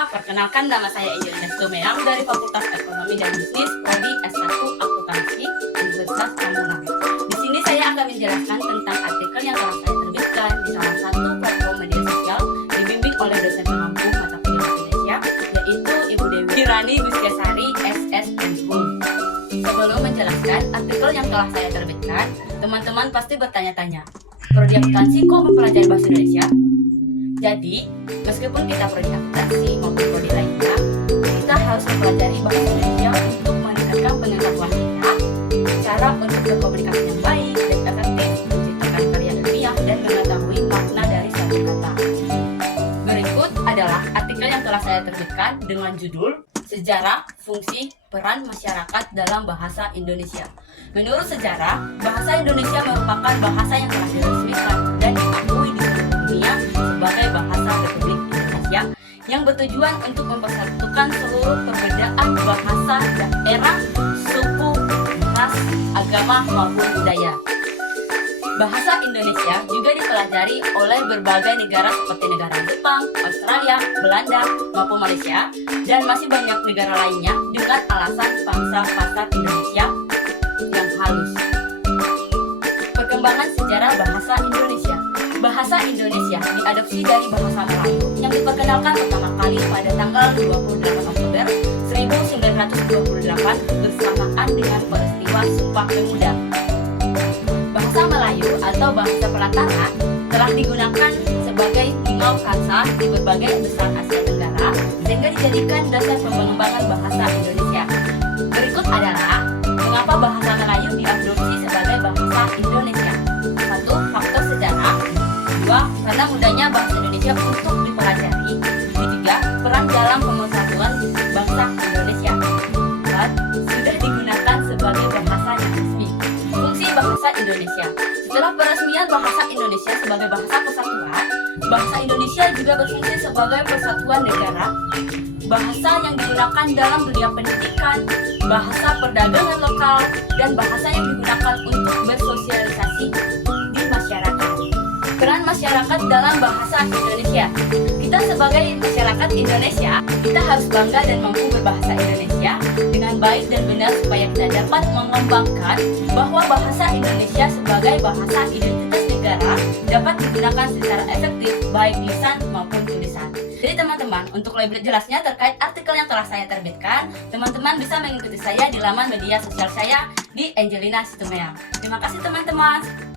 semua, perkenalkan nama saya Angelina Situmorang dari Fakultas Ekonomi dan Bisnis, Prodi S1 Akuntansi, Universitas Pamulang. Di sini saya akan menjelaskan tentang artikel yang telah saya terbitkan di salah satu platform media sosial dibimbing oleh dosen pengampu mata kuliah Indonesia, yaitu Ibu Dewi Rani Gustiasari, SS Penhum. Sebelum menjelaskan artikel yang telah saya terbitkan, teman-teman pasti bertanya-tanya, Prodi Akuntansi kok mempelajari bahasa Indonesia? Jadi, meskipun kita prodi akuntansi maupun prodi lainnya, kita harus mempelajari bahasa Indonesia untuk meningkatkan pengetahuan kita, cara untuk berkomunikasi yang baik dan efektif, menciptakan karya ilmiah dan mengetahui makna dari suatu kata. Berikut adalah artikel yang telah saya terbitkan dengan judul Sejarah, Fungsi, Peran Masyarakat dalam Bahasa Indonesia. Menurut sejarah, bahasa Indonesia merupakan bahasa yang telah diresmikan dan diakui di seluruh dunia sebagai bahasa Republik Indonesia yang bertujuan untuk mempersatukan seluruh perbedaan bahasa, daerah, suku, ras, agama maupun budaya. Bahasa Indonesia juga dipelajari oleh berbagai negara seperti negara Jepang, Australia, Belanda, maupun Malaysia, dan masih banyak negara lainnya dengan alasan pangsa pasar Indonesia yang halus. Perkembangan sejarah bahasa Indonesia. Bahasa Indonesia diadopsi dari bahasa Melayu yang diperkenalkan pertama kali pada tanggal 28 Oktober 1928 bersamaan dengan peristiwa Sumpah Pemuda. Bahasa Melayu atau bahasa perantara telah digunakan sebagai tinggal frasa di berbagai besar Asia Tenggara sehingga dijadikan dasar pengembangan bahasa Indonesia. Berikut adalah mengapa bahasa Melayu diadopsi sebagai bahasa Indonesia. 1. Faktor sejarah. 2. Karena mudahnya bahasa Indonesia untuk dipelajari. 3. Peran dalam pemersatuan bangsa Indonesia. 4. Sudah digunakan sebagai bahasa yang resmi. Fungsi bahasa Indonesia. Setelah peresmian bahasa Indonesia sebagai bahasa kesatuan, bahasa Indonesia juga berfungsi sebagai persatuan negara, bahasa yang digunakan dalam dunia pendidikan, bahasa perdagangan lokal, dan bahasa yang digunakan untuk bersosialisasi di masyarakat. Peran masyarakat dalam bahasa Indonesia. Kita sebagai masyarakat Indonesia, kita harus bangga dan mampu berbahasa Indonesia dengan baik dan benar supaya kita dapat mengembangkan bahwa bahasa Indonesia sebagai bahasa identitas negara dapat digunakan secara efektif baik lisan maupun tulisan. Jadi teman-teman, untuk lebih jelasnya terkait artikel yang telah saya terbitkan, teman-teman bisa mengikuti saya di laman media sosial saya di Angelina Situmorang. Terima kasih teman-teman.